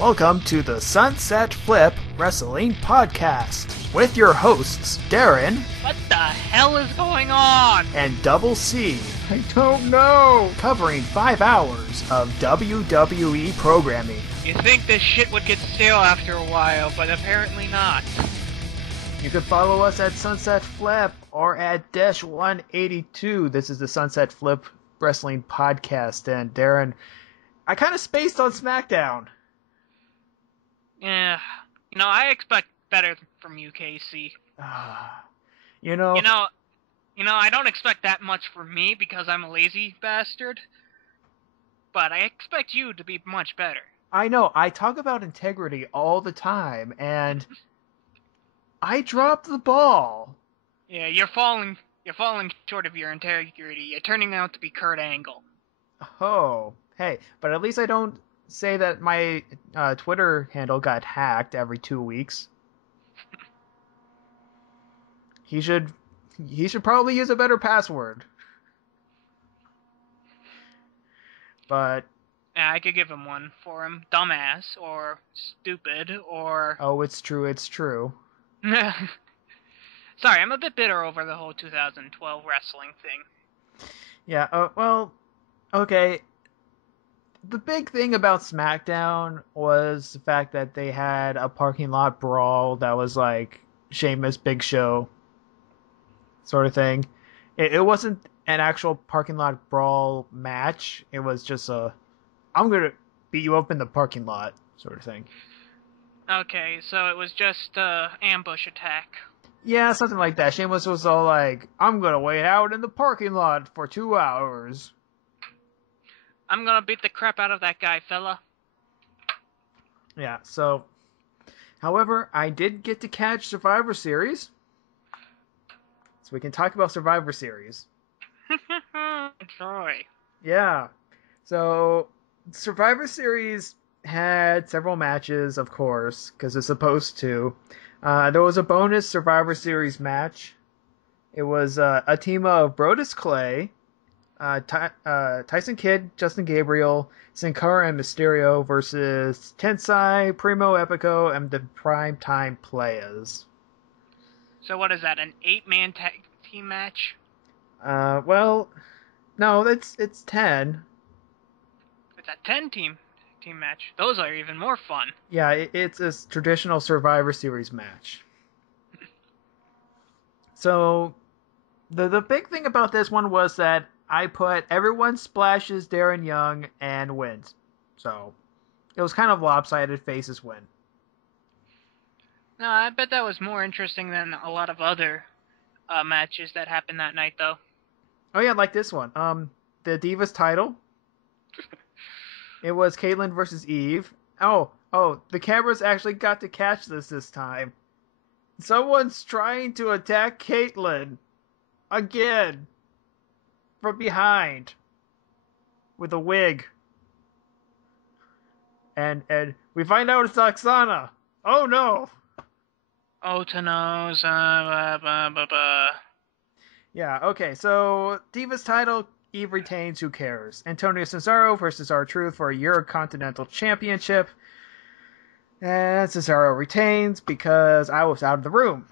Welcome to the Sunset Flip Wrestling Podcast with your hosts, Darren. What the hell is going on? And DoubleC. I don't know. Covering 5 hours of WWE programming. You think this shit would get stale after a while, but apparently not. You can follow us at Sunset Flip or at Dash 182. This is the Sunset Flip Wrestling Podcast. And Darren, I kind of spaced on SmackDown. Yeah, I expect better from you, Casey. I don't expect that much from me because I'm a lazy bastard. But I expect you to be much better. I know. I talk about integrity all the time, and I dropped the ball. Yeah, you're falling short of your integrity. You're turning out to be Kurt Angle. Oh, hey, but at least I don't say that my Twitter handle got hacked every 2 weeks. He should probably use a better password. But yeah, I could give him one for him. Dumbass or stupid or oh, it's true. Sorry, I'm a bit bitter over the whole 2012 wrestling thing. Yeah, well, okay. The big thing about SmackDown was the fact that they had a parking lot brawl that was like Sheamus Big Show sort of thing. It wasn't an actual parking lot brawl match. It was just I'm going to beat you up in the parking lot sort of thing. Okay, so it was just ambush attack. Yeah, something like that. Sheamus was all like, I'm going to wait out in the parking lot for 2 hours. I'm gonna beat the crap out of that guy, fella. Yeah, so... However, I did get to catch Survivor Series. So we can talk about Survivor Series. Joy. Yeah. So, Survivor Series had several matches, of course, because it's supposed to. There was a bonus Survivor Series match. It was a team of Brodus Clay, Tyson Kidd, Justin Gabriel, Sin Cara, and Mysterio versus Tensai, Primo Epico, and the Primetime Players. So what is that, an 8-man tag team match? Well, no, it's 10. It's a 10-team match. Those are even more fun. Yeah, it's a traditional Survivor Series match. So, the big thing about this one was that I put everyone splashes Darren Young and wins. So, it was kind of lopsided, faces win. No, I bet that was more interesting than a lot of other matches that happened that night, though. Oh yeah, like this one. The Divas title. It was Caitlyn versus Eve. Oh, the cameras actually got to catch this time. Someone's trying to attack Caitlyn. Again. From behind. With a wig. And we find out it's Oksana. Oh no! Otanos, Yeah, okay, so Divas title, Eve retains, who cares? Antonio Cesaro versus R-Truth for a Eurocontinental Championship. And Cesaro retains because I was out of the room.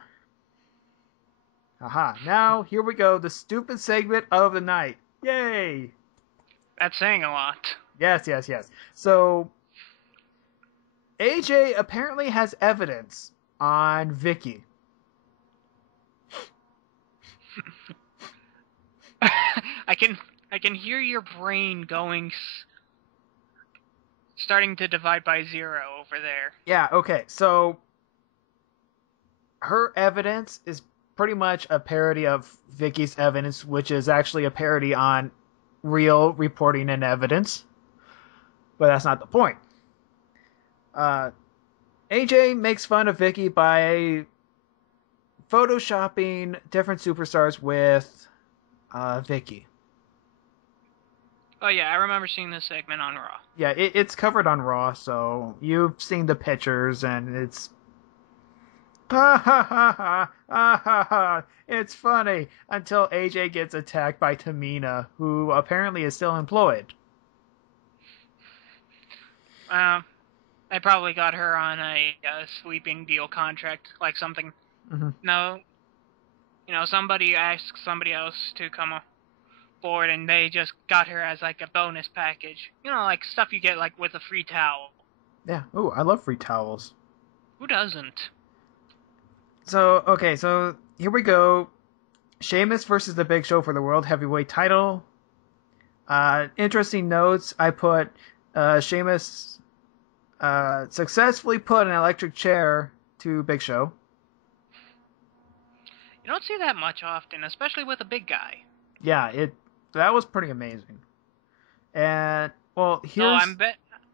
Aha, now, here we go, the stupid segment of the night. Yay! That's saying a lot. Yes. So, AJ apparently has evidence on Vicky. I can hear your brain going, starting to divide by 0 over there. Yeah, okay, so her evidence is pretty much a parody of Vicky's evidence, which is actually a parody on real reporting and evidence. But that's not the point. AJ makes fun of Vicky by photoshopping different superstars with Vicky. Oh yeah, I remember seeing this segment on Raw. Yeah, it's covered on Raw, so you've seen the pictures, and it's... Ha ha ha ha ha ha ha. It's funny until AJ gets attacked by Tamina, who apparently is still employed. They probably got her on a sweeping deal contract, like something. Mm-hmm. No, somebody asked somebody else to come aboard, and they just got her as like a bonus package. Like stuff you get like with a free towel. Yeah. Oh, I love free towels. Who doesn't? So, okay, so here we go. Sheamus versus the Big Show for the World Heavyweight title. Interesting notes. I put Sheamus successfully put an electric chair to Big Show. You don't see that much often, especially with a big guy. Yeah, that was pretty amazing. And well, here's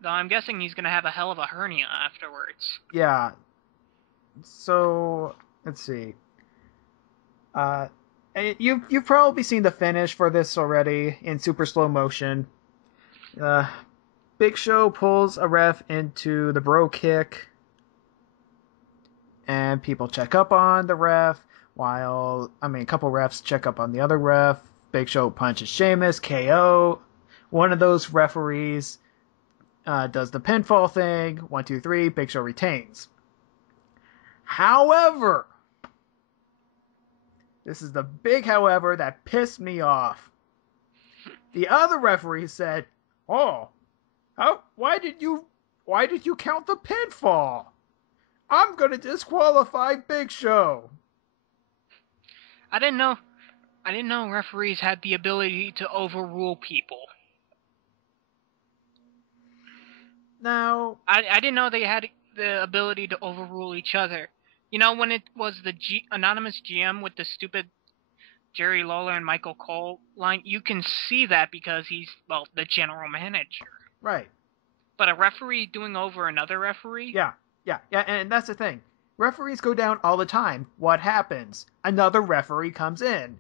Though I'm guessing he's gonna have a hell of a hernia afterwards. yeah. So let's see. You've probably seen the finish for this already in super slow motion. Big Show pulls a ref into the bro kick, and people check up on the ref. A couple refs check up on the other ref. Big Show punches Sheamus, KO. One of those referees does the pinfall thing. 1, 2, 3. Big Show retains. However, this is the big however that pissed me off. The other referee said, "Oh, why did you count the pinfall? I'm gonna disqualify Big Show." I didn't know referees had the ability to overrule people. Now, I didn't know they had the ability to overrule each other. When it was the anonymous GM with the stupid Jerry Lawler and Michael Cole line, you can see that because he's, the general manager. right. But a referee doing over another referee? Yeah, and that's the thing. Referees go down all the time. What happens? Another referee comes in.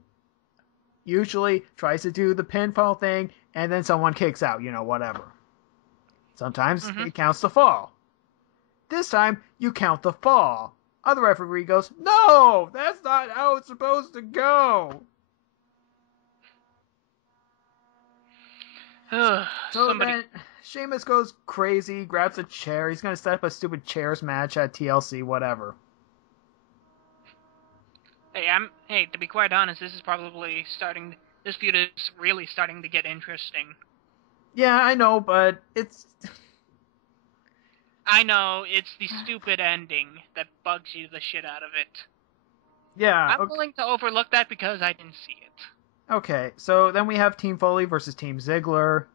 Usually tries to do the pinfall thing, and then someone kicks out, whatever. Sometimes it counts the fall. This time, you count the fall. Other referee goes, "No, that's not how it's supposed to go." Then Sheamus goes crazy, grabs a chair. He's going to set up a stupid chairs match at TLC, whatever. Hey, to be quite honest, this feud is really starting to get interesting. Yeah, I know, but I know, it's the stupid ending that bugs you the shit out of it. Yeah. I'm willing to overlook that because I didn't see it. Okay, so then we have Team Foley versus Team Ziggler.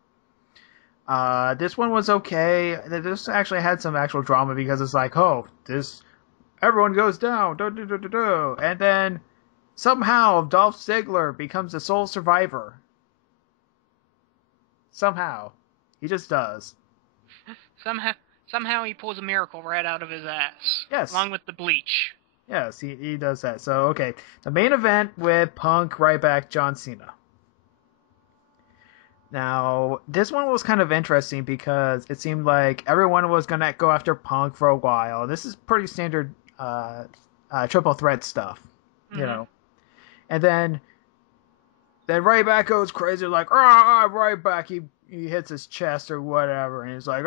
This one was okay. This actually had some actual drama because it's like, everyone goes down, and then somehow Dolph Ziggler becomes the sole survivor. Somehow. He just does. Somehow he pulls a miracle right out of his ass. Yes. Along with the bleach. Yes, he does that. So, okay. The main event with Punk, Ryback, John Cena. Now, this one was kind of interesting because it seemed like everyone was going to go after Punk for a while. This is pretty standard triple threat stuff, you know. And then Ryback goes crazy, like, Ryback, he hits his chest or whatever, and he's like,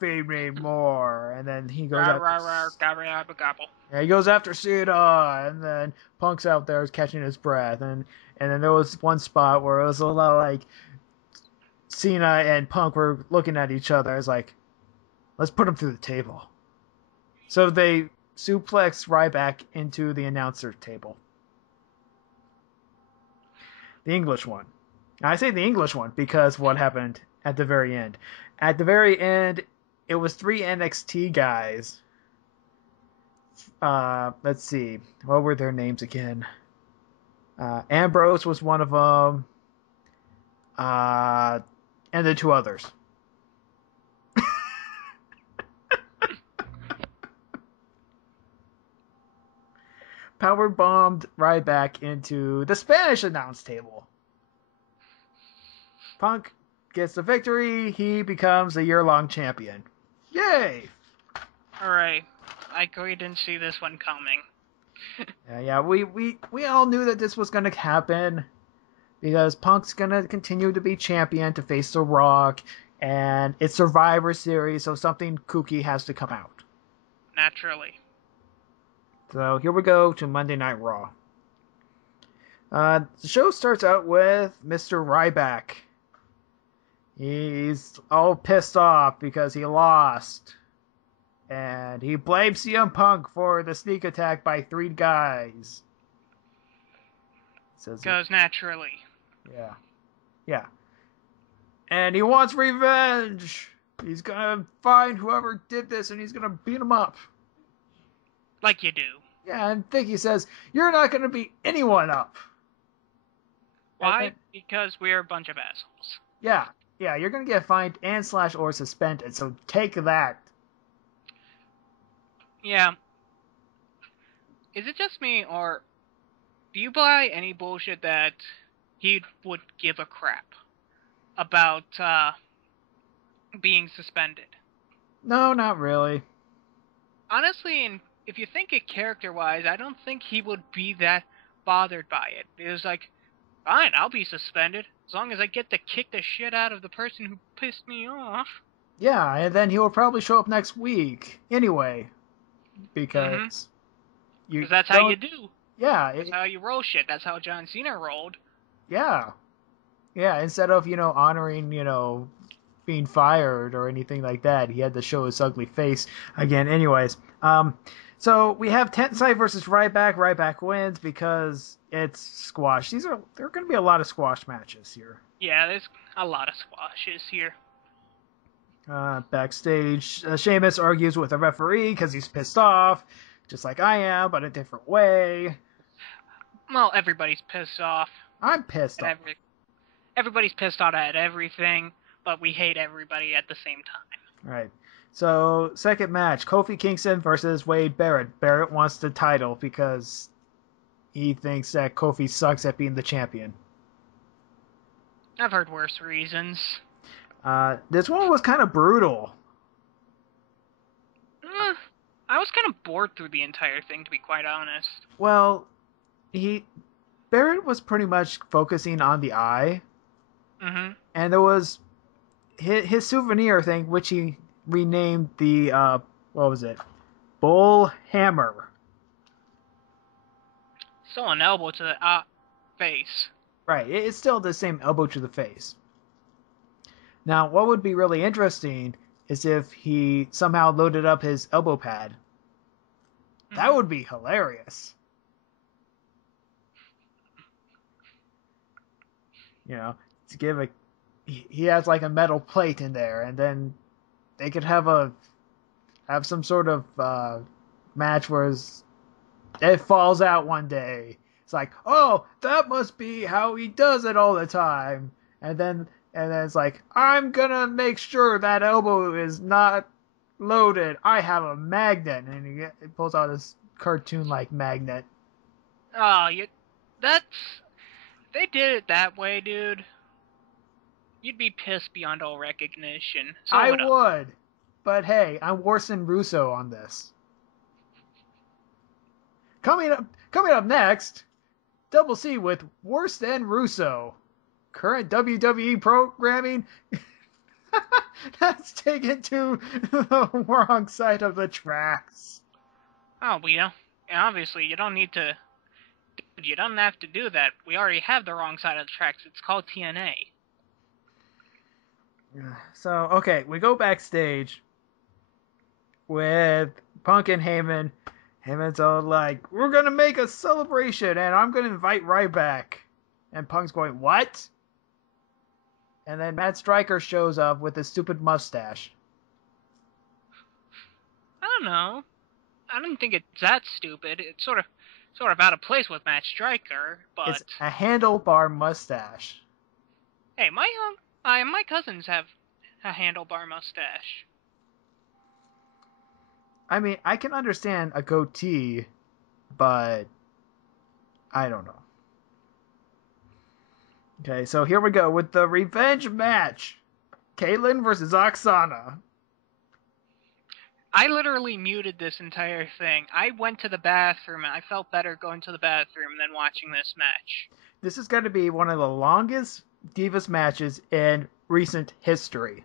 feed me more. And then he goes he goes after Cena, and then Punk's out there catching his breath, and then there was one spot where it was a lot like Cena and Punk were looking at each other. It's like, let's put him through the table. So they suplex Ryback into the announcer table. The English one. Now, I say the English one because what happened at the very end. At the very end, it was 3 NXT guys. Let's see. What were their names again? Ambrose was one of them. And the 2 others. Power bombed Ryback into the Spanish announce table. Punk gets the victory. He becomes a year-long champion. Yay! Alright. We didn't see this one coming. Yeah, we all knew that this was going to happen because Punk's going to continue to be champion to face The Rock. And it's Survivor Series, so something kooky has to come out. Naturally. So here we go to Monday Night Raw. The show starts out with Mr. Ryback. He's all pissed off because he lost. And he blames CM Punk for the sneak attack by 3 guys. Because naturally. Yeah. Yeah. And he wants revenge. He's gonna find whoever did this and he's gonna beat him up. Like you do. Yeah, and Vicky says, you're not gonna beat anyone up. Why? Because we're a bunch of assholes. Yeah. Yeah, you're gonna get fined and / or suspended, so take that. Yeah. Is it just me, or do you buy any bullshit that he would give a crap about being suspended? No, not really. Honestly, and if you think it character-wise, I don't think he would be that bothered by it. It was like, fine, I'll be suspended, as long as I get to kick the shit out of the person who pissed me off. Yeah, and then he will probably show up next week anyway. Because Because that's how you do. Yeah. That's how you roll shit. That's how John Cena rolled. Yeah. Yeah, instead of, honoring, being fired or anything like that, he had to show his ugly face again. Anyways, so we have Tensai versus Ryback. Ryback wins because it's squash. There are going to be a lot of squash matches here. Yeah, there's a lot of squashes here. Backstage, Sheamus argues with a referee because he's pissed off, just like I am, but a different way. Well, everybody's pissed off. I'm pissed off. Everybody's pissed off at everything, but we hate everybody at the same time. Right. So, second match, Kofi Kingston versus Wade Barrett. Barrett wants the title because he thinks that Kofi sucks at being the champion. I've heard worse reasons. This one was kind of brutal. I was kind of bored through the entire thing, to be quite honest. Well, Barrett was pretty much focusing on the eye. Mm-hmm. And there was his souvenir thing, which he renamed the, what was it? Bull Hammer. Still an elbow to the face. Right, it's still the same elbow to the face. Now, what would be really interesting is if he somehow loaded up his elbow pad. Mm-hmm. That would be hilarious. To give he has like a metal plate in there, and then they could have some sort of match where it falls out one day. It's like, oh, that must be how he does it all the time. And then it's like, I'm gonna make sure that elbow is not loaded. I have a magnet, and he pulls out this cartoon-like magnet. Oh, they did it that way, dude. You'd be pissed beyond all recognition. So I would, but hey, I'm worse than Russo on this. Coming up next, DoubleC with Worse Than Russo. Current WWE programming that's taken to the wrong side of the tracks. Oh, well, yeah. Obviously, you don't have to do that. We already have the wrong side of the tracks. It's called TNA. So, okay, we go backstage with Punk and Heyman. Heyman's all like, we're going to make a celebration, and I'm going to invite Ryback. And Punk's going, what? And then Matt Striker shows up with his stupid mustache. I don't know. I don't think it's that stupid. It's sort of out of place with Matt Striker, but it's a handlebar mustache. Hey, my cousins have a handlebar mustache. I mean, I can understand a goatee, but I don't know. Okay, so here we go with the revenge match. Kaitlyn versus Oksana. I literally muted this entire thing. I went to the bathroom, and I felt better going to the bathroom than watching this match. This is going to be one of the longest Divas matches in recent history.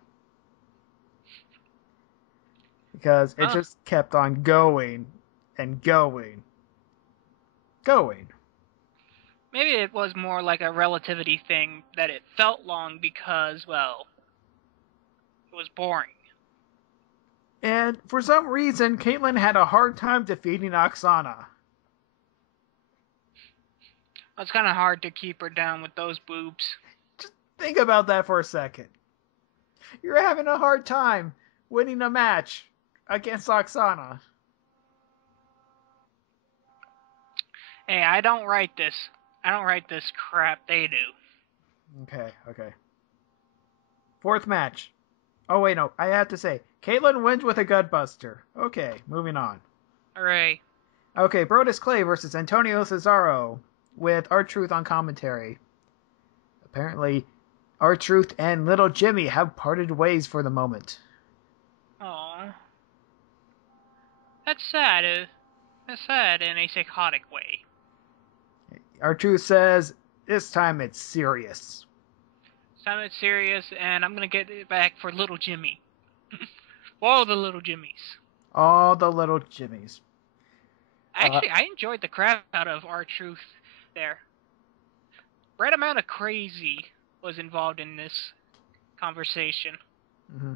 because it Huh. just kept on going and going. Going. Maybe it was more like a relativity thing that it felt long because, well, it was boring. And for some reason, Caitlyn had a hard time defeating Oksana. It's kind of hard to keep her down with those boobs. Just think about that for a second. You're having a hard time winning a match against Oksana. Hey, I don't write this. I don't write this crap. They do. Okay. Fourth match. Oh, wait, no. I have to say, Caitlyn wins with a gutbuster. Okay, moving on. Hooray. Okay, Brodus Clay versus Antonio Cesaro with R-Truth on commentary. Apparently, R-Truth and Little Jimmy have parted ways for the moment. Aww. That's sad. That's sad in a psychotic way. R-Truth says, this time it's serious. This time it's serious, and I'm gonna get it back for Little Jimmy. For all the Little Jimmies. All the Little Jimmies. Actually, I enjoyed the crap out of R-Truth there. Right amount of crazy was involved in this conversation. Mm-hmm.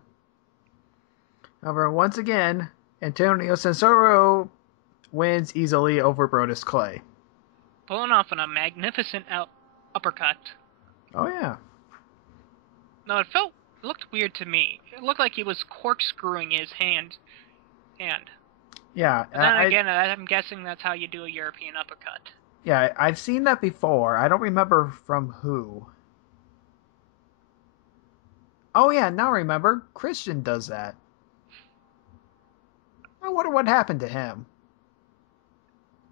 However, once again, Antonio Cesaro wins easily over Brodus Clay. Pulling off on a magnificent uppercut. Oh, yeah. No, it looked weird to me. It looked like he was corkscrewing his hand. Yeah. But then again, I'm guessing that's how you do a European uppercut. Yeah, I've seen that before. I don't remember from who. Oh, yeah, now I remember. Christian does that. I wonder what happened to him.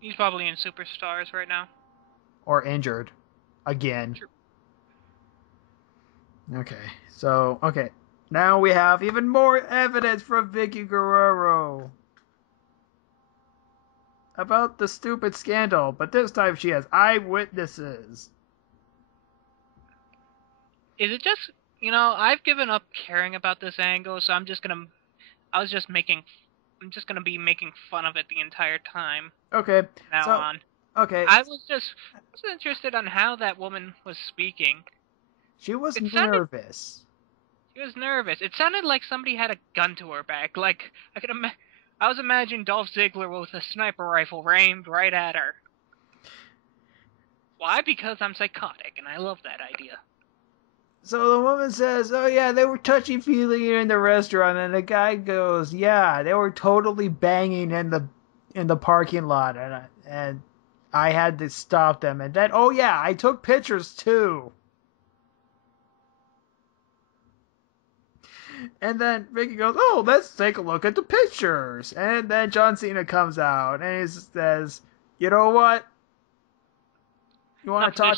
He's probably in Superstars right now. Or injured. Again. True. Okay. Now we have even more evidence from Vicky Guerrero about the stupid scandal, but this time she has eyewitnesses. Is it just, I've given up caring about this angle, so I'm just gonna be making fun of it the entire time. Okay. Now on. Okay. I was interested on how that woman was speaking. She was nervous. She was nervous. It sounded like somebody had a gun to her back. Like, I was imagining Dolph Ziggler with a sniper rifle aimed right at her. Why? Because I'm psychotic, and I love that idea. So the woman says, oh yeah, they were touchy-feely in the restaurant, and the guy goes, yeah, they were totally banging in the parking lot, and I had to stop them. And then, oh yeah, I took pictures too. And then Vicky goes, oh, let's take a look at the pictures. And then John Cena comes out and he says, you know what? You want to talk?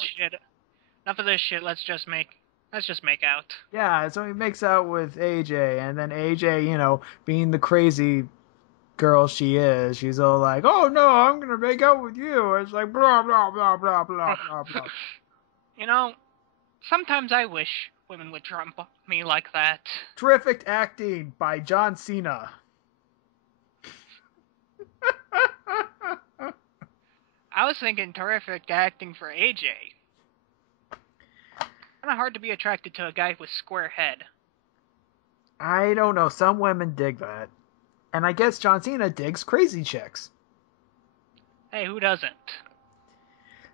Enough of this shit. Let's just make out. Yeah, so he makes out with AJ, and then AJ, being the crazy girl she is, she's all like, oh no, I'm gonna make out with you. It's like blah blah blah blah blah blah blah. Sometimes I wish women would trump me like that. Terrific acting by John Cena. I was thinking terrific acting for AJ. Kind of hard to be attracted to a guy with square head. I don't know. Some women dig that. And I guess John Cena digs crazy chicks. Hey, who doesn't?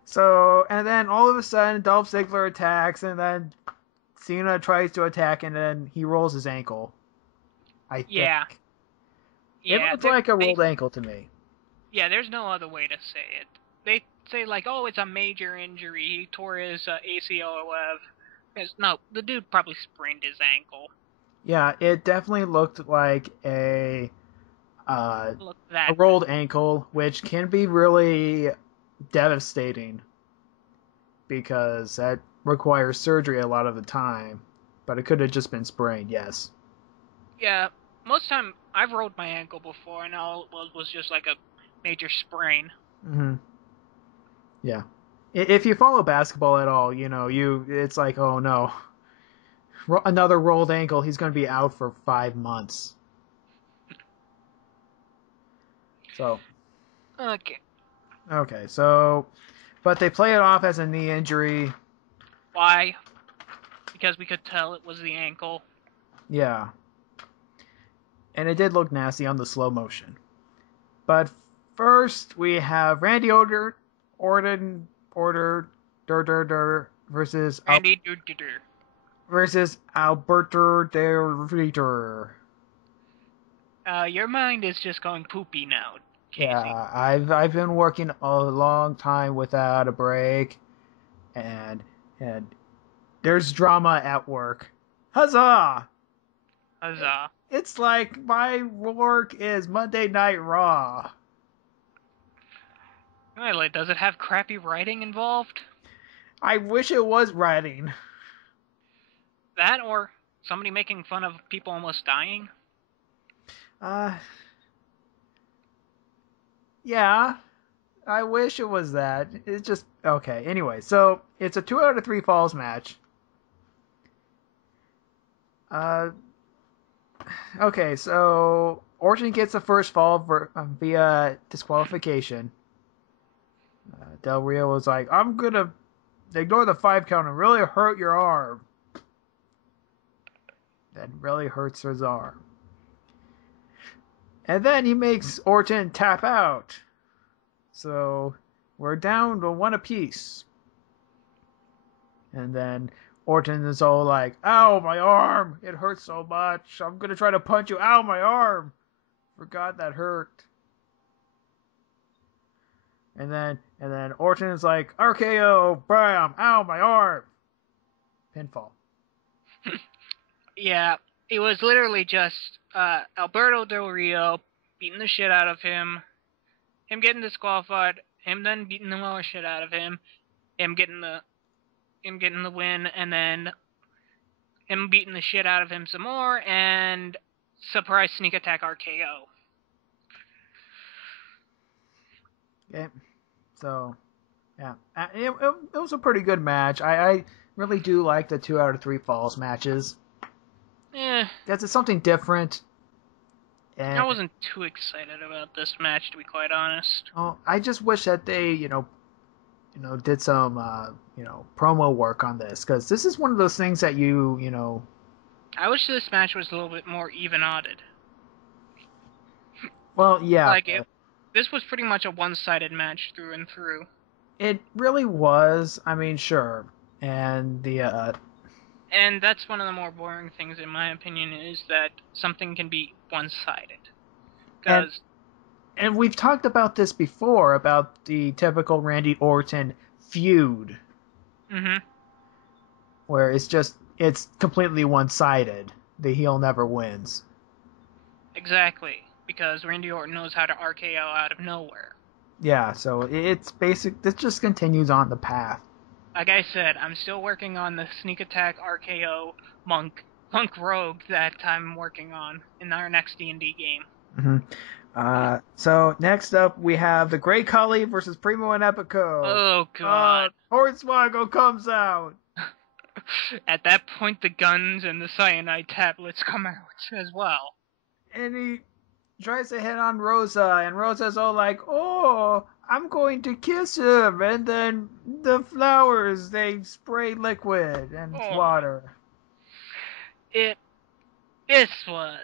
So, and then all of a sudden, Dolph Ziggler attacks, and then Cena tries to attack, and then he rolls his ankle. I think. Yeah. It looks like a rolled ankle to me. Yeah, there's no other way to say it. They say, like, oh, it's a major injury. He tore his ACL. No, the dude probably sprained his ankle. Yeah, it definitely looked like a rolled ankle, which can be really devastating because that requires surgery a lot of the time. But it could have just been sprained, yes. Yeah, most time I've rolled my ankle before, and all it was just like a major sprain. Mm-hmm. Yeah. If you follow basketball at all, it's like, oh no, another rolled ankle, he's going to be out for 5 months. So, Okay. so, but they play it off as a knee injury. Why? Because we could tell it was the ankle. Yeah. And it did look nasty on the slow motion. But first, we have Randy Orton, versus Randy versus Alberto Del Rio. Your mind is just going poopy now, Casey. Yeah, I've been working a long time without a break, and there's drama at work. Huzzah! Huzzah. It's like my work is Monday Night Raw. Really, does it have crappy writing involved? I wish it was writing. That or somebody making fun of people almost dying? Yeah, I wish it was that. It's just okay. Anyway, so it's a 2 out of 3 falls match. Okay, so Orton gets the first fall via disqualification. Del Rio was like, "I'm gonna ignore the 5 count and really hurt your arm." That really hurts his arm. And then he makes Orton tap out. So we're down to 1 apiece. And then Orton is all like, "Ow, my arm! It hurts so much. I'm gonna try to punch you. Ow, my arm! Forgot that hurt." And then Orton is like, "RKO, bam! Ow, my arm!" Pinfall. Yeah, it was literally just Alberto Del Rio beating the shit out of him getting disqualified, him then beating the lower shit out of him getting the win, and then him beating the shit out of him some more, and surprise sneak attack RKO. Okay, so yeah, it was a pretty good match. I really do like the 2 out of 3 falls matches. Because it's something different. And I wasn't too excited about this match, to be quite honest. Oh, I just wish that they, did some, promo work on this, because this is one of those things that I wish this match was a little bit more even-odded. Well, yeah. This was pretty much a one-sided match through and through. It really was. I mean, sure. And And that's one of the more boring things, in my opinion, is that something can be one-sided. And we've talked about this before, about the typical Randy Orton feud. Mm-hmm. Where it's completely one-sided. The heel never wins. Exactly. Because Randy Orton knows how to RKO out of nowhere. Yeah, so it's basic. This just continues on the path. Like I said, I'm still working on the sneak attack RKO Monk Rogue that I'm working on in our next D&D game. Mm-hmm. So next up we have the Great Khali versus Primo and Epico. Oh god. Hornswoggle comes out. At that point, the guns and the cyanide tablets come out as well. And he tries to hit on Rosa, and Rosa's all like, "Oh, I'm going to kiss him," and then the flowers, they spray liquid and water. This was...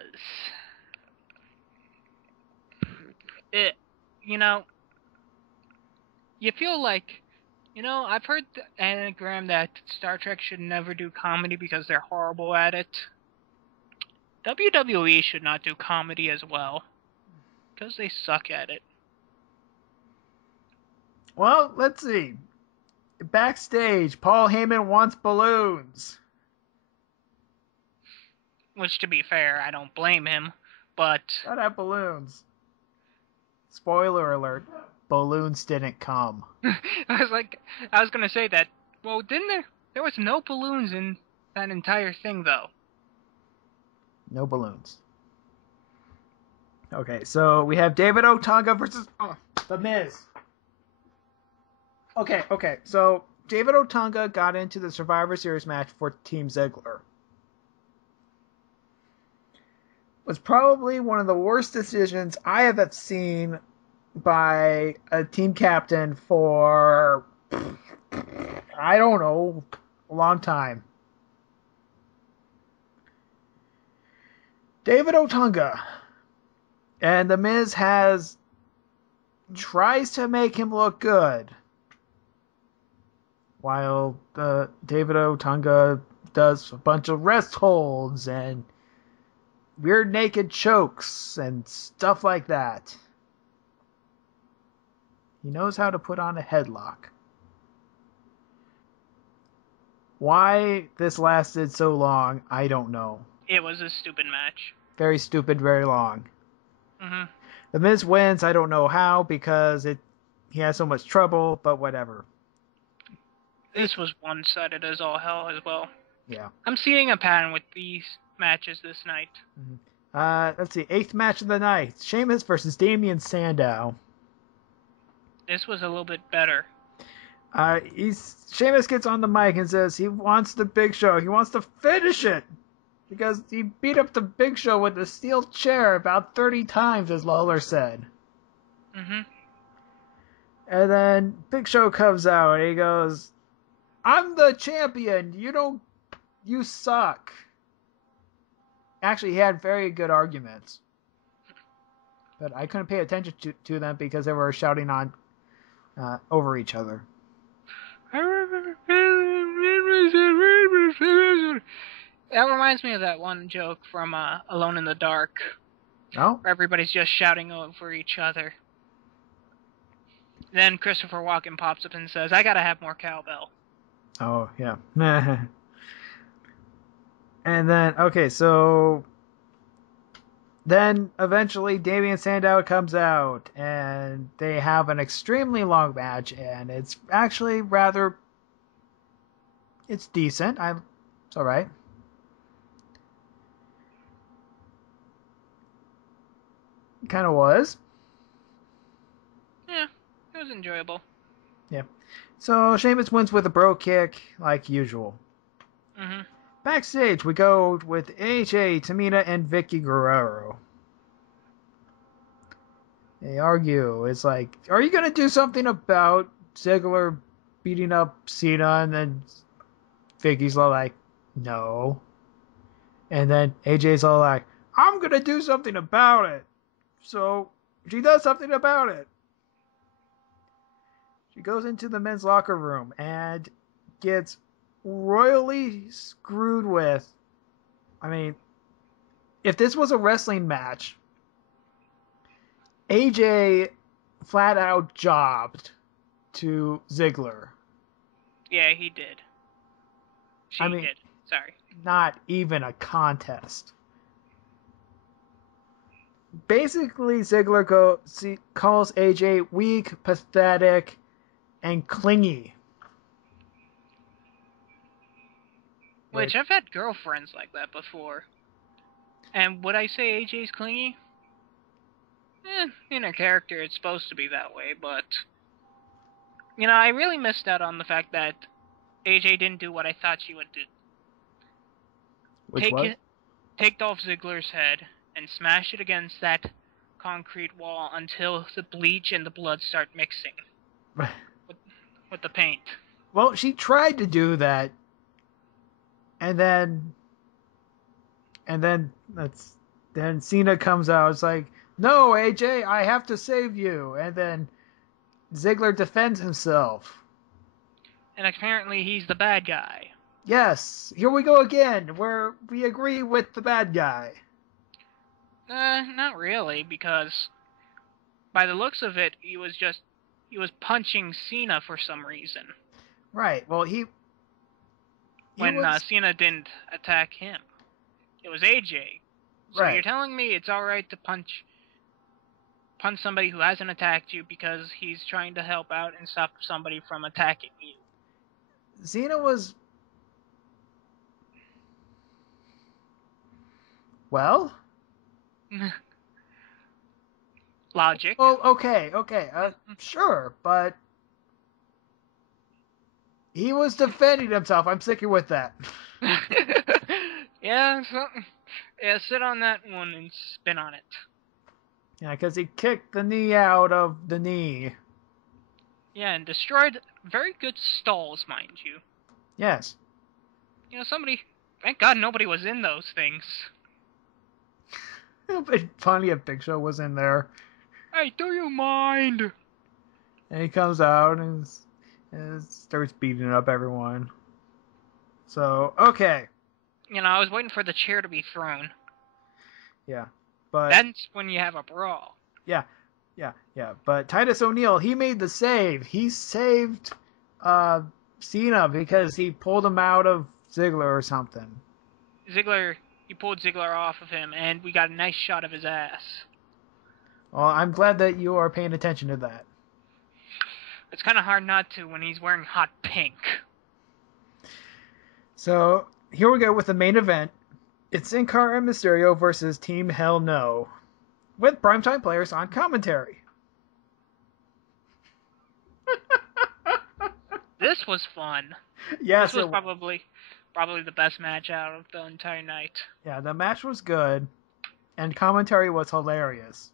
you feel like, I've heard the anagram that Star Trek should never do comedy because they're horrible at it. WWE should not do comedy as well, because they suck at it. Well, let's see. Backstage, Paul Heyman wants balloons. Which, to be fair, I don't blame him, but... Gotta have balloons. Spoiler alert, balloons didn't come. I was gonna say that, well, there was no balloons in that entire thing, though. No balloons. Okay, so we have David Otunga versus The Miz. Okay, so David Otunga got into the Survivor Series match for Team Ziggler. Was probably one of the worst decisions I have seen by a team captain for, I don't know, a long time. David Otunga. And The Miz tries to make him look good, while David Otunga does a bunch of rest holds and weird naked chokes and stuff like that. He knows how to put on a headlock. Why this lasted so long, I don't know. It was a stupid match. Very stupid, very long. Mm-hmm. The Miz wins, I don't know how, because he has so much trouble, but whatever. This was one-sided as all hell as well. Yeah. I'm seeing a pattern with these matches this night. Mm-hmm. Let's see. 8th match of the night. Sheamus versus Damian Sandow. This was a little bit better. Sheamus gets on the mic and says he wants the Big Show. He wants to finish it. Because he beat up the Big Show with a steel chair about 30 times, as Lawler said. Mm-hmm. And then Big Show comes out and he goes, I'm the champion. You suck. Actually, he had very good arguments. But I couldn't pay attention to them because they were shouting on over each other. That reminds me of that one joke from Alone in the Dark. Oh? Where everybody's just shouting over each other. Then Christopher Walken pops up and says, I gotta have more cowbell. Oh, yeah. And then, okay, so then eventually Damian Sandow comes out and they have an extremely long match, and it's actually it's decent. It's alright. It kind of was. Yeah, it was enjoyable. Yeah. So Sheamus wins with a bro kick, like usual. Mm-hmm. Backstage, we go with AJ, Tamina, and Vicky Guerrero. They argue. It's like, are you going to do something about Ziggler beating up Cena? And then Vicky's all like, no. And then AJ's all like, I'm going to do something about it. So she does something about it. She goes into the men's locker room and gets royally screwed with. I mean, if this was a wrestling match, AJ flat out jobbed to Ziggler. Yeah, he did. She did. Sorry. Not even a contest. Basically, Ziggler calls AJ weak, pathetic, and clingy. Which, I've had girlfriends like that before. And would I say AJ's clingy? In her character, it's supposed to be that way, but... I really missed out on the fact that AJ didn't do what I thought she would do. Take Dolph Ziggler's head and smash it against that concrete wall until the bleach and the blood start mixing with the paint. Well, she tried to do that, and then Cena comes out. It's like, no, AJ, I have to save you. And then Ziggler defends himself. And apparently he's the bad guy. Yes, here we go again, where we agree with the bad guy. Not really, because by the looks of it, he was punching Cena for some reason. Right, well, when Cena didn't attack him. It was AJ. So You're telling me it's alright to punch somebody who hasn't attacked you because he's trying to help out and stop somebody from attacking you. Cena was... Well? Logic. Oh, okay. Sure, but... He was defending himself. I'm sticking with that. Yeah, sit on that one and spin on it. Yeah, because he kicked the knee out of the knee. Yeah, and destroyed very good stalls, mind you. Yes. Somebody... Thank God nobody was in those things. But funny if Big Show was in there. Hey, do you mind? And he comes out and starts beating up everyone. So, okay. I was waiting for the chair to be thrown. Yeah. But That's when you have a brawl. yeah. But Titus O'Neil, he made the save. He saved Cena because he pulled him out of Ziggler or something. He pulled Ziggler off of him, and we got a nice shot of his ass. Well, I'm glad that you are paying attention to that. It's kind of hard not to when he's wearing hot pink. So, here we go with the main event. It's Sin Cara and Mysterio versus Team Hell No, with primetime players on commentary. This was fun. Yes, this was probably the best match out of the entire night. Yeah, the match was good, and commentary was hilarious.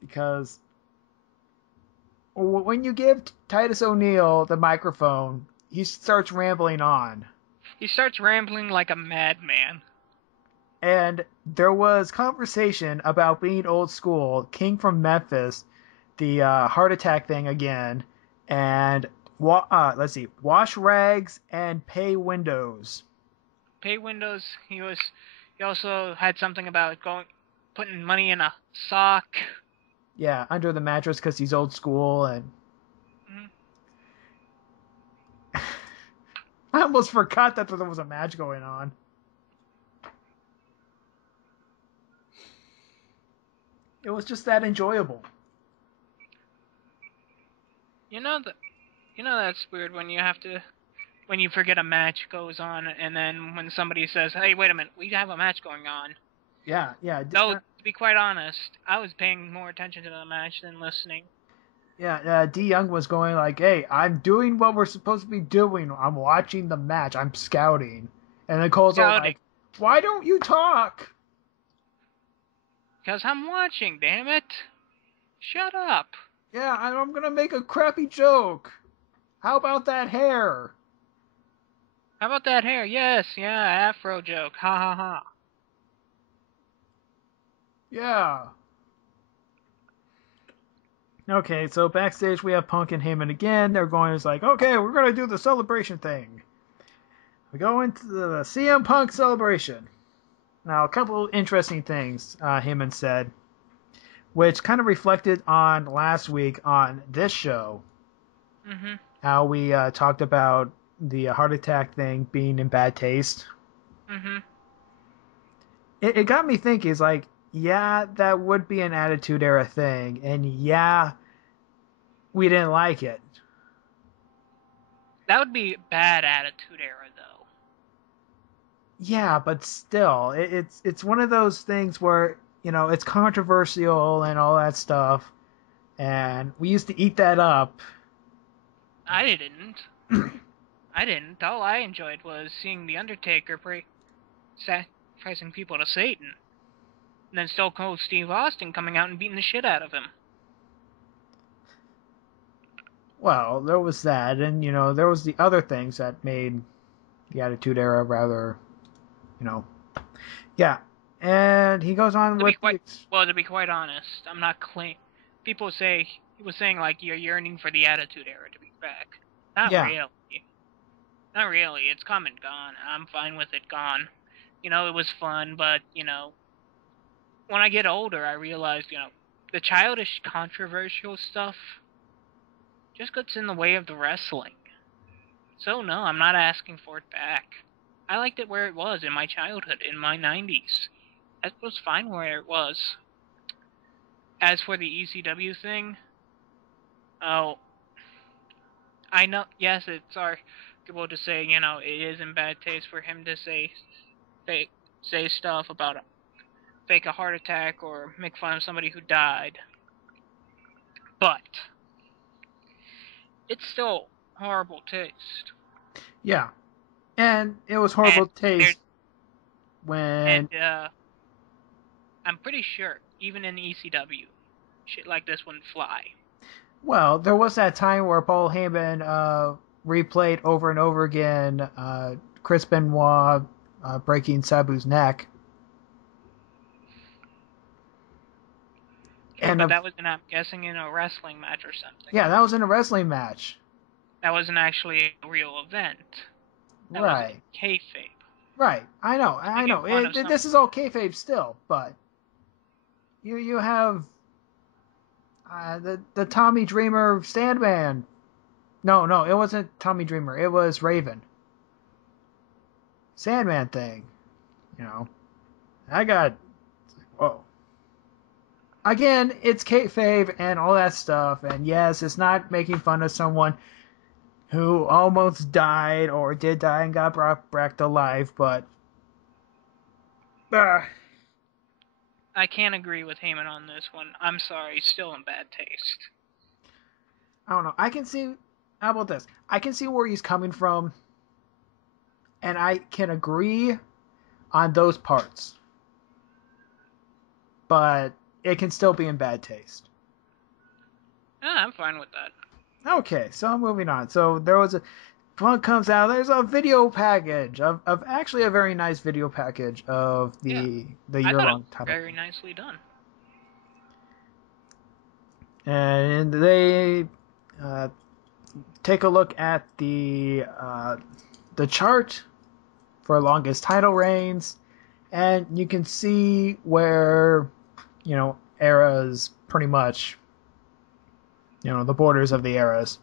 Because when you give Titus O'Neil the microphone, he starts rambling on. He starts rambling like a madman. And there was conversation about being old school, King from Memphis, the heart attack thing again, and let's see, wash rags and pay windows. Pay windows. He also had something about putting money in a sock. Yeah, under the mattress because he's old school and. Mm-hmm. I almost forgot that there was a match going on. It was just that enjoyable. That's weird when you forget a match goes on, and then when somebody says, "Hey, wait a minute, we have a match going on." Yeah. No, to be quite honest, I was paying more attention to the match than listening. Yeah, D. Young was going like, "Hey, I'm doing what we're supposed to be doing. I'm watching the match. I'm scouting." And then Cole's all like, "Why don't you talk?" Because I'm watching, damn it. Shut up. Yeah, I'm gonna make a crappy joke. How about that hair? How about that hair? Yes, yeah, afro joke. Ha ha ha. Yeah. Okay, so backstage we have Punk and Heyman again. They're going, it's like, okay, we're going to do the celebration thing. We go into the CM Punk celebration. Now, a couple interesting things Heyman said, which kind of reflected on last week on this show. Mm-hmm. How we talked about the heart attack thing being in bad taste. Mm-hmm. It got me thinking, it's like, yeah, that would be an Attitude Era thing, and yeah, we didn't like it. That would be bad Attitude Era, though. Yeah, but still, it's one of those things where, it's controversial and all that stuff, and we used to eat that up. I didn't. I didn't. All I enjoyed was seeing The Undertaker sacrificing people to Satan. And then Stone Cold Steve Austin coming out and beating the shit out of him. Well, there was that, and, there was the other things that made the Attitude Era rather, Yeah, and he goes on with... to be quite honest, I'm not people say, he was saying, like, you're yearning for the Attitude Era to be back. Not really. Not really. It's come and gone. I'm fine with it gone. It was fun, but, when I get older, I realize, the childish, controversial stuff just gets in the way of the wrestling. So, no, I'm not asking for it back. I liked it where it was in my childhood, in my 90s. That was fine where it was. As for the ECW thing, I know, yes, it's arguable to say, it is in bad taste for him to say stuff about fake a heart attack or make fun of somebody who died. But it's still horrible taste. Yeah. And it was horrible taste when... I'm pretty sure, even in ECW, shit like this wouldn't fly. Well, there was that time where Paul Heyman replayed over and over again Chris Benoit breaking Sabu's neck. Okay, but that was, I'm guessing, in a wrestling match or something. Yeah, that was in a wrestling match. That wasn't actually a real event. That Right. was kayfabe. Right. I know. This is all kayfabe still, but you have the Tommy Dreamer Sandman. No, it wasn't Tommy Dreamer. It was Raven. Sandman thing. I got... Whoa. Again, it's kayfabe and all that stuff, and yes, it's not making fun of someone who almost died or did die and got brought back to life, but... I can't agree with Heyman on this one. I'm sorry, still in bad taste. I don't know. I can see... How about this? I can see where he's coming from, and I can agree on those parts. But it can still be in bad taste. I'm fine with that. Okay, so moving on. So there was a... Punk comes out, there's a video package of actually a very nice video package of the year-long title. Very nicely done. And they take a look at the chart for longest title reigns, and you can see where eras pretty much the borders of the eras.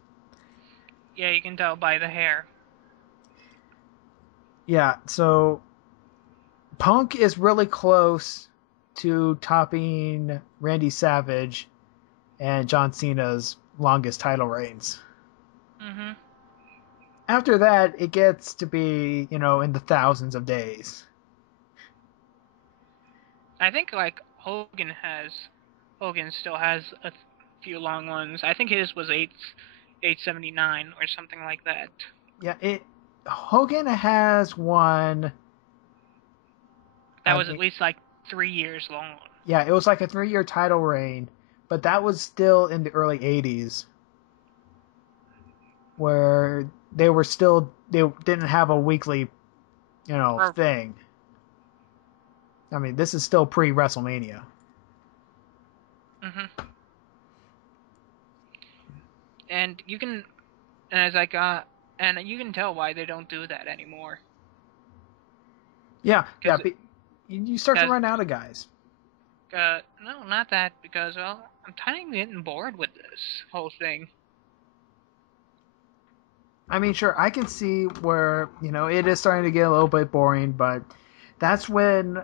Yeah, you can tell by the hair. Yeah, so Punk is really close to topping Randy Savage and John Cena's longest title reigns. Mm-hmm. After that, it gets to be, in the thousands of days. I think, Hogan still has a few long ones. I think his was 879 or something like that. Yeah, Hogan has one... That was at least, 3 years long. Yeah, it was like a 3-year title reign, but that was still in the early 80s. Where they didn't have a weekly, thing. I mean, this is still pre-WrestleMania. Mm-hmm. And you can tell why they don't do that anymore. Yeah. You start to run out of guys. No, not that, because, I'm kind of getting bored with this whole thing. I mean, sure, I can see where, it is starting to get a little bit boring, but that's when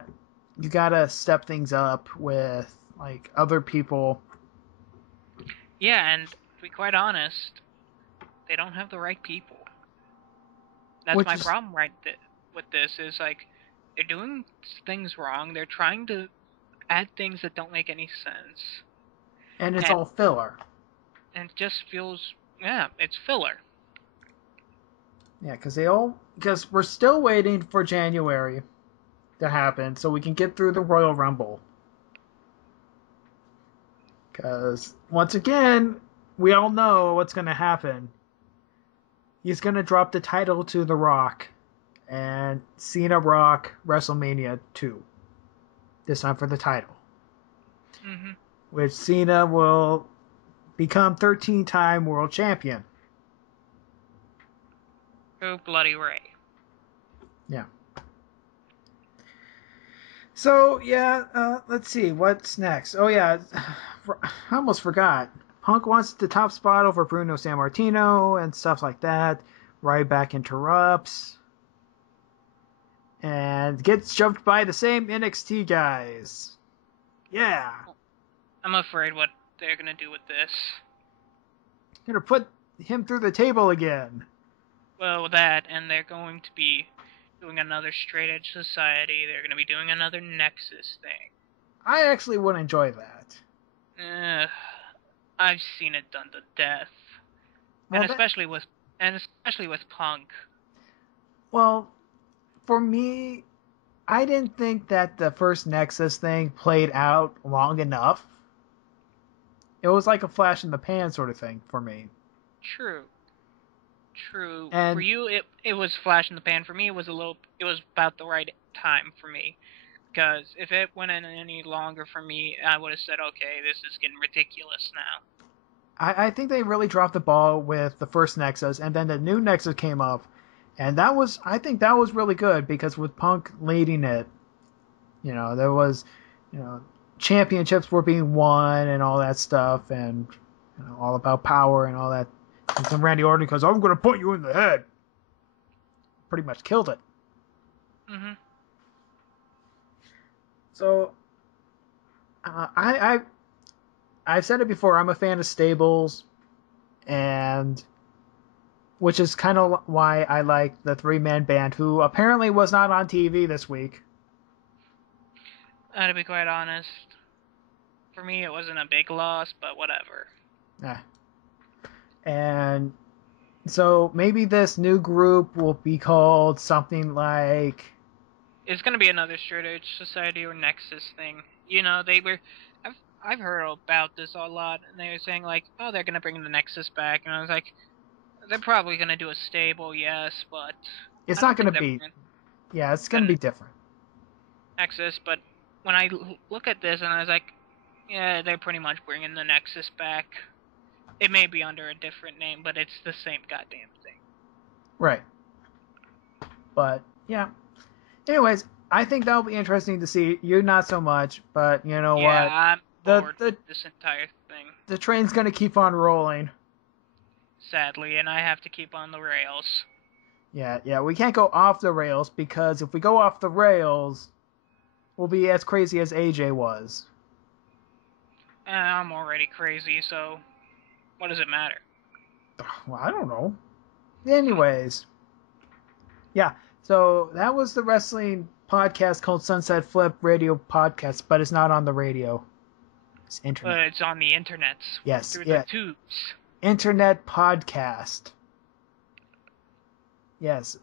you gotta step things up with, other people. Yeah, and to be quite honest, they don't have the right people. That's my problem with this, is, they're doing things wrong, they're trying to add things that don't make any sense. And it's all filler. And it just feels, it's filler. Yeah, because we're still waiting for January to happen so we can get through the Royal Rumble. Because, once again, we all know what's going to happen. He's going to drop the title to The Rock and Cena Rock WrestleMania 2. This time for the title. Mm-hmm. Which Cena will become 13-time world champion. Oh, Bloody Ray. Yeah. So, let's see. What's next? Oh, yeah. I almost forgot. Punk wants the top spot over Bruno Sammartino and stuff like that. Ryback interrupts. And gets jumped by the same NXT guys. Yeah. I'm afraid what they're going to do with this. Gonna put him through the table again. Well, that, and they're going to be doing another Straight Edge Society. They're going to be doing another Nexus thing. I actually would enjoy that. I've seen it done to death, and especially with Punk. Well, for me, I didn't think that the first Nexus thing played out long enough. It was like a flash in the pan sort of thing for me. True. True. For And you, it was flash in the pan. For me, it was about the right time for me. Because if it went in any longer for me, I would have said, okay, this is getting ridiculous now. I think they really dropped the ball with the first Nexus, and then the new Nexus came up, and I think that was really good because with Punk leading it, there was, championships were being won and all that stuff, and all about power and all that. And then Randy Orton goes, "I'm going to put you in the head." Pretty much killed it. Mhm. So, I've said it before. I'm a fan of stables, and which is kind of why I like the three-man band, who apparently was not on TV this week. To be quite honest, for me, it wasn't a big loss, but whatever. Yeah. And so maybe this new group will be called something like. It's gonna be another Straight Edge Society or Nexus thing. They were. I've heard about this a lot, and they were saying like, oh, they're gonna bring the Nexus back, and I was like, they're probably gonna do a stable, yes, but It's I not don't going think to they're be. bringing Yeah, it's going to be different. Nexus. But when I look at this, and I was like, yeah, they're pretty much bringing the Nexus back. It may be under a different name, but it's the same goddamn thing. Right. But, yeah. Anyways, I think that'll be interesting to see. You not so much, but you know Yeah, what? I'm bored with this entire thing. The train's going to keep on rolling. Sadly, and I have to keep on the rails. Yeah, we can't go off the rails because if we go off the rails, we'll be as crazy as AJ was. And I'm already crazy, so what does it matter? Well, I don't know. Anyways, yeah, so that was the wrestling podcast called Sunset Flip Radio Podcast, but it's not on the radio. It's internet. It's on the internet. Yes, Through yeah. the tubes. Internet podcast. Yes,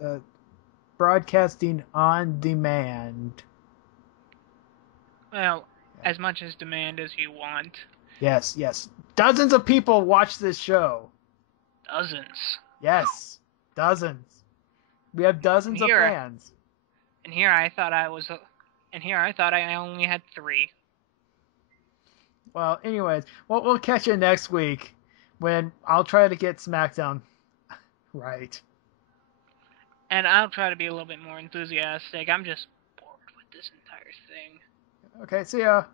broadcasting on demand. Well, as much as demand as you want. Yes. Dozens of people watch this show. Dozens. Yes, dozens. We have dozens of fans. And here I thought I only had 3. Well, anyways, we'll catch you next week when I'll try to get SmackDown right. And I'll try to be a little bit more enthusiastic. I'm just bored with this entire thing. Okay, see ya.